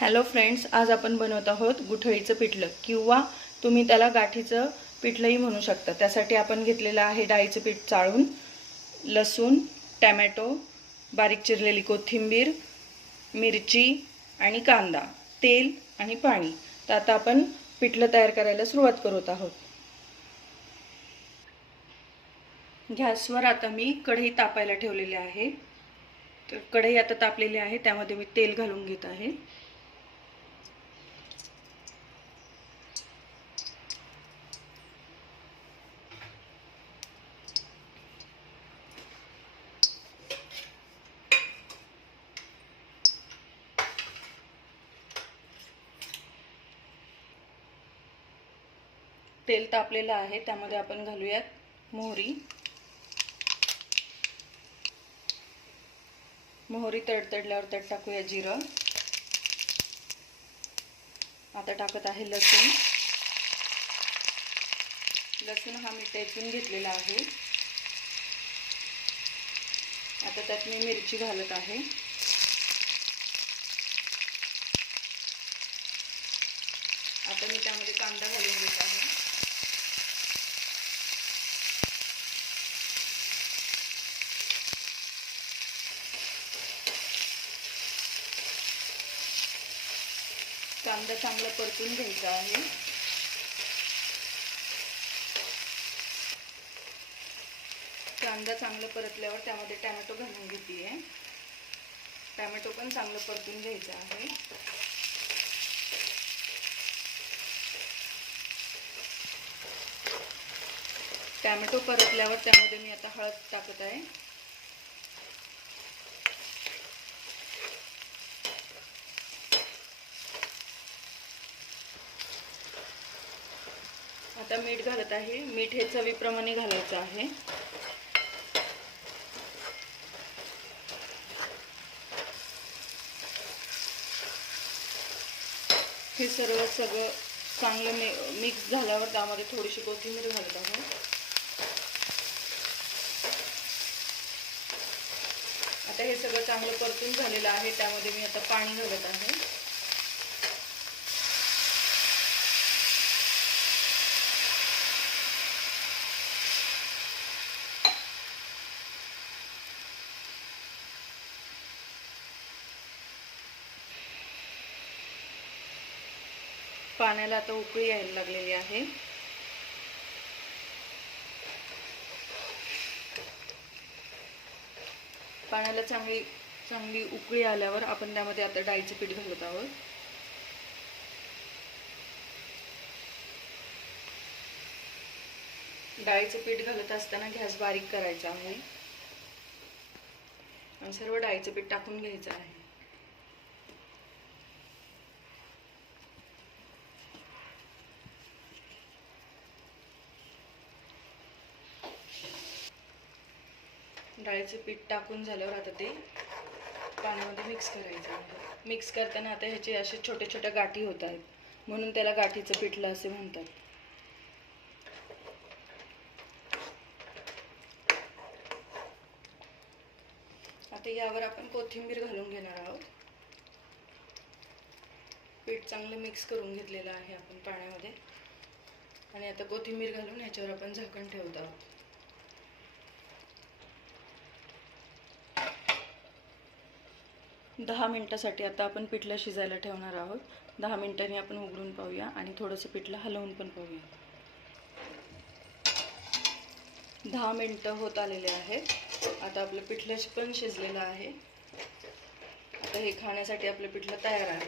Hello friends आज आपण बनवत आहोत गुठळीचं पिठलं किंवा तुम्ही त्याला गाठीचं पिठलंही म्हणू शकता. त्यासाठी आपण घेतलेलं आहे डाळीचं पीठ चाळून लसूण टॅमॅटो बारीक चिरलेली कोथिंबीर मिरची आणि कांदा तेल आणि पाणी. तर आता आपण पिठलं तयार करायला सुरुवात करत आहोत. गॅसवर आता मी कढई तापायला ठेवलेली आहे. तर कढई आता तापलेली आहे त्यामध्ये मी तेल घालून घेत आहे. तेल तापलेलं आहे त्यामध्ये आपण घालूयात मोहरी. मोहरी तडतडल्यावर त्यात टाकूया जिरं. आता टाकत आहे लसूण. लसूण हा मी टेचून घेतलेला आहे. आता त्यात मी मिरची घालत आहे. आता मी त्यामध्ये कांदा घालून घेत आहे. कांदा चांगला परतून घ्यायचा आहे. कांदा चांगला परतल्यावर त्यामध्ये टॅमॅटो घालून घेते आहे टॅमॅटो पण चांगलं परतून घ्यायचं आहे. टॅमॅटो परतल्यावर त्यामध्ये मी आता हळद टाकत आहे. आता मीठ घालत आहे. मीठ हे चवीप्रमाणे घालायचं आहे. हे सर्व सगळं चांगलं मी मिक्स झाल्यावर त्यामध्ये थोडीशी कोथिंबीर घालत आहे आता हे सगळं चांगलं परतून झालेलं आहे. त्यामध्ये मी आता पाणी घालत आहे. पाण्याला आता उकळी यायला लागलेली आहे. पाण्याला चांगली चांगली उकळी आल्यावर आपण त्यामध्ये आता डाळीचं पीठ घालत आहोत. डाळीचं पीठ घालत असताना गॅस बारीक करायचा आहे. आणि सर्व डाळीचं पीठ टाकून घ्यायचं आहे. डाळीचं पीठ टाकून झाल्यावर आता ते पाण्यामध्ये मिक्स करायचं आहे. मिक्स करताना आता ह्याचे असे छोटे छोटे गाठी होत आहेत. म्हणून त्याला गाठीचं पिठलं असे म्हणतात. आता यावर आपण कोथिंबीर घालून घेणार आहोत. पीठ चांगलं मिक्स करून घेतलेलं आहे आपण पाण्यामध्ये. आणि आता कोथिंबीर घालून ह्याच्यावर आपण झाकण ठेवत आहोत. दहा मिनटासाठी आता आपण पिठलं शिजायला ठेवणार आहोत. दहा मिनटांनी आपण उघडून पाहूया आणि थोडंसं पिठलं हलवून पण पाहूया. दहा मिनटं होत आलेले आहेत. आता आपलं पिठलं पण शिजलेलं आहे. आता हे खाण्यासाठी आपलं पिठलं तयार आहे.